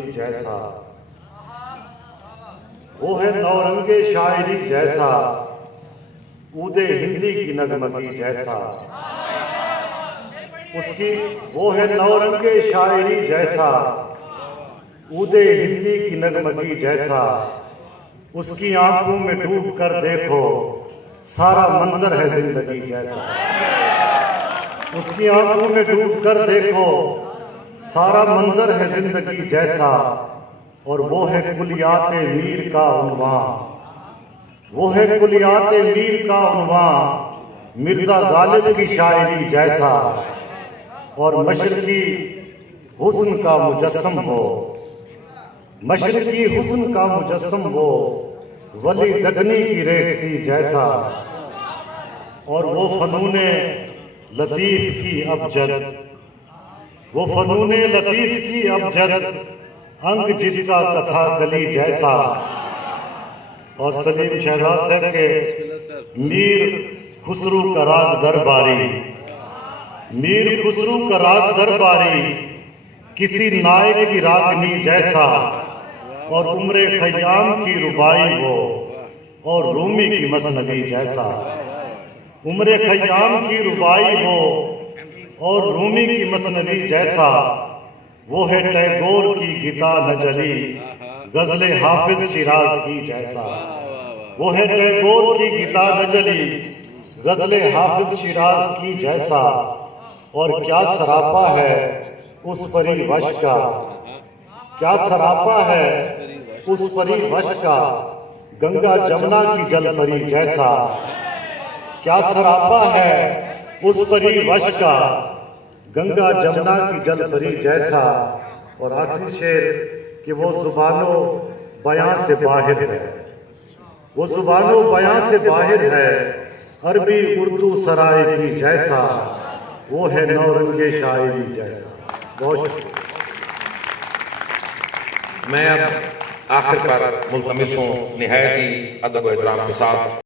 शायरी जैसा, वो है नौरंगे शायरी जैसा, ऊदे हिंदी की नगमगी जैसा। उसकी वो है नौरंगे शायरी जैसा, ऊदे हिंदी की नगमगी जैसा। उसकी आंखों में डूब कर देखो, सारा मंजर है जिंदगी जैसा। उसकी आंखों में डूब कर देखो, सारा मंजर है जिंदगी जैसा। और वो है कुलियाते मीर का उन्वान, वो है कुलियाते मीर का उन्वान, मिर्जा गालिब की शायरी जैसा। और मशरकी हुस्न का मुजस्सम हो, मशरकी हुस्न का मुजस्सम हो, वली दगनी की रेखती जैसा। और वो फनूने लतीफ की अबजद, वो फनूने लतीफ की अबजद, अंग जिसका कथा कली जैसा। और सलीम शहजाद साहब के मीर खुसरू का राग दरबारी, मीर खुसरू का राग दरबारी, किसी नायक की रागनी जैसा। और उम्रे खयाम की रुबाई हो, और रूमी की मसनवी जैसा। उम्रे खयाम की रुबाई हो, और रूमी की मसनवी जैसा। वो है टैगोर की गीता नजली, गजले हाफिज शिराज की जैसा। वो है टैगोर की गीता नजली, गजले हाफिज शिराज की जैसा। और क्या सरापा है उस परी वश का, क्या सरापा है उस परी वश का, गंगा जमुना की जल परी जैसा। क्या सरापा है उस परी वश का, गंगा जमुना की जल परी जैसा। और आखिरी शेर कि वो जुबानो बयां से बाहर है, वो जुबानो बयां से बाहर है, अरबी उर्दू सराय की जैसा। वो है नौरंगे शायरी जैसा। बहुत शुक्रिया। मैं अब आखिर पर मुल्तमिस हूँ निहायती अदब व एहतराम के साथ